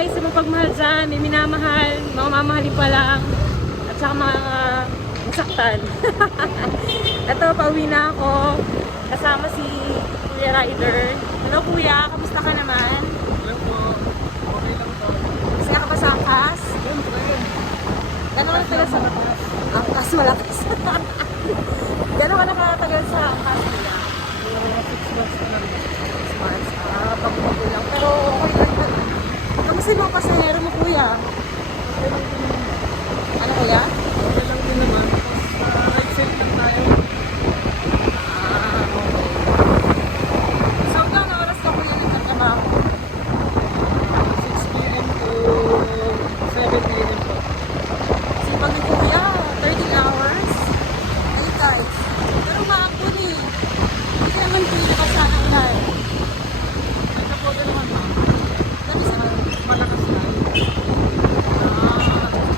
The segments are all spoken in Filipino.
guys, sa mga pagmahal dyan, may minamahal, mga mamahalin pa lang, at saka mga masaktan. Ito, pauwi na ako, kasama si Kuya Rider. Hello Kuya, kamusta ka naman? Hello po. Okay lang po. Masaya ka ba sa angkas? Siyempre. Gano'n ka natagal sa angkas? Malakas. Gano'n ka nakatagal sa angkas nila? Mga 6 months na lang. 6 months. Pagpapo lang. Pero okay lang. Kamusta yung mga pasahero mo Kuya? Okay lang din naman. Ano Kuya? Okay lang din naman. Tapos right side lang tayo. So, gano'n oras ka Kuya nagtatrabaho? 6 p.m. to 7 p.m. po. Sipag ni Kuya, 13 hours. Ay guys, pero maakot eh. Hindi ka naman Kuya nakasanayan. Ito po din naman ma'am. Sabi sa Malakas lang.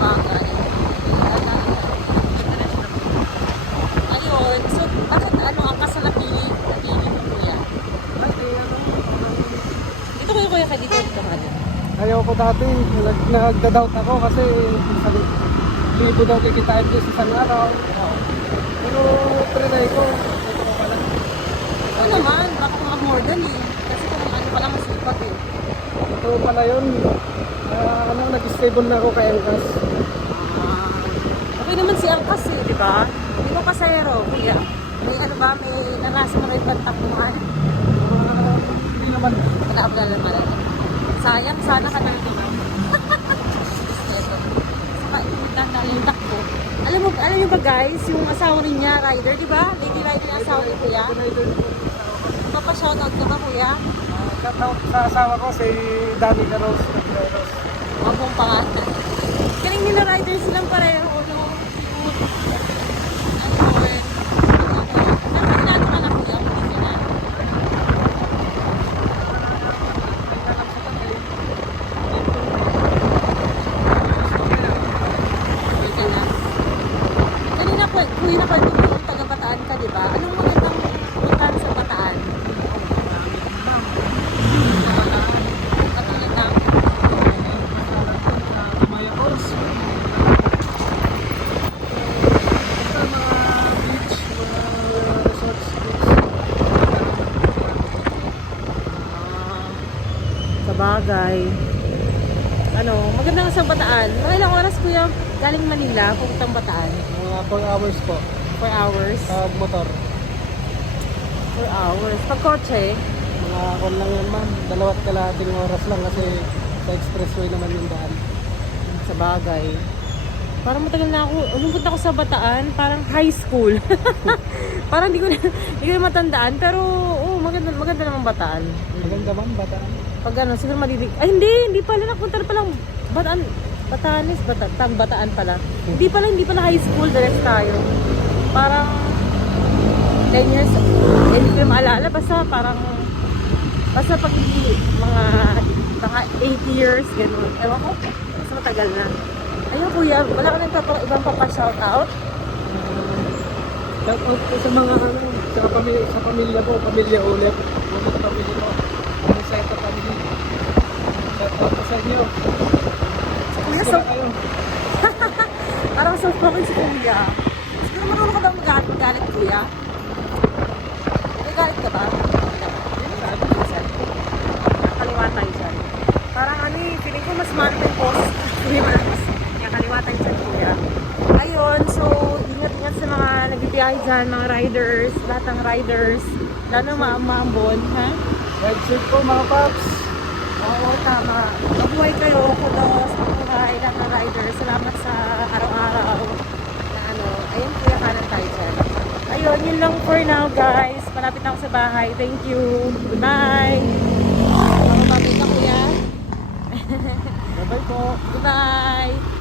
bagay. Ayun, so bakit ano ang kasalapili? Napili mo Kuya? Dati ano, Dito Kuya ka dito ka. ayaw ko dati. Nagda-doubt ako kasi sabi, libo daw kikitain ko sa isang araw. Pero trinay ko. Ito ko pala. Oo naman, baka mga more than eh. Kasi kung ano pa lang masipag eh. Ito pala yun. Nag-stable na ako kay Elgas. Okay naman si Angkas eh, di ba? Hindi ko pasahero, Kuya. May ano ba, may narasa mo rin pagtapuhan? Hindi naman. Pag-aabla naman. Sayang, sana ka nang ito. Saka ipuntan na yung takbo. Alam mo ba guys, yung asawa rin niya, rider, di ba? Lady rider yung asawa ni Kuya. Papashoutout ka ba, Kuya? Shoutout sa asawa ko si Danny Caros. Mabong pangalan. Galing nila rider silang pareho, no? Ayun. Nakainado ka na, Kuya? Hindi ka na. Hindi ka na. Kanina, Kuya, nakwento mo yung taga-Bataan ka, di ba? Anong magandang puntahan sa Bataan? Katulad ng Maya Horse. Basta mga beach, mga resorts, sa bagay. Ano, maganda nga sa Bataan. Mga ilang oras Kuya galing Manila, pupuntang Bataan? mga 4 hours po. 4 hours? Motor. 4 hours. Pag kotse, Mga kon lang yan ma'am. 2 kalahating oras lang kasi sa expressway naman yung daan. sa bagay. Parang matagal na ako, nung punta ko sa Bataan, parang high school. Parang hindi ko na matandaan, pero maganda naman Bataan. Maganda ma'am, bataan. Pag ano, siguro madidig. Ay, hindi pala, napunta na palang Bataan. Batanes, Bataan pala. Hindi pala high school, direct tayo. Parang 10 years, hindi ko maalala, basta pag hindi, mga 8 years, gano'n. Ewan ko, basta matagal na. Ayun Kuya, wala ka nang ibang papa-shoutout? Shoutout po sa mga sa pamilya ko, pamilya ulit. Ulit pamilya ko. Ano sa ito pamilya. Shoutout po sa inyo. Kuya, Gusto na kayo. parang soft-spoken si Kuya. Siguro marunong ka daw magalit Kuya? May galit ka ba? Nakaliwatan dyan. Parang ano eh, feeling ko mas mahal pa yung post. Hindi mas. Nakaliwatan dyan Kuya. Ayun, so ingat-ingat sa mga nagbibiyahe dyan, mga riders, lahat ng riders. Lalo maambon, ha? Ride safe po mga paps. Oo, tama. Mabuhay kayo, kudos, mabuhay, lahat ng riders. Salamat sa araw-araw na ano. Ayun, Kuya, kanan tayo dyan. Ayun, yun lang for now, guys. Malapit na ako sa bahay. Thank you. Goodbye. Babay ka, Kuya. Bye-bye po. Goodbye.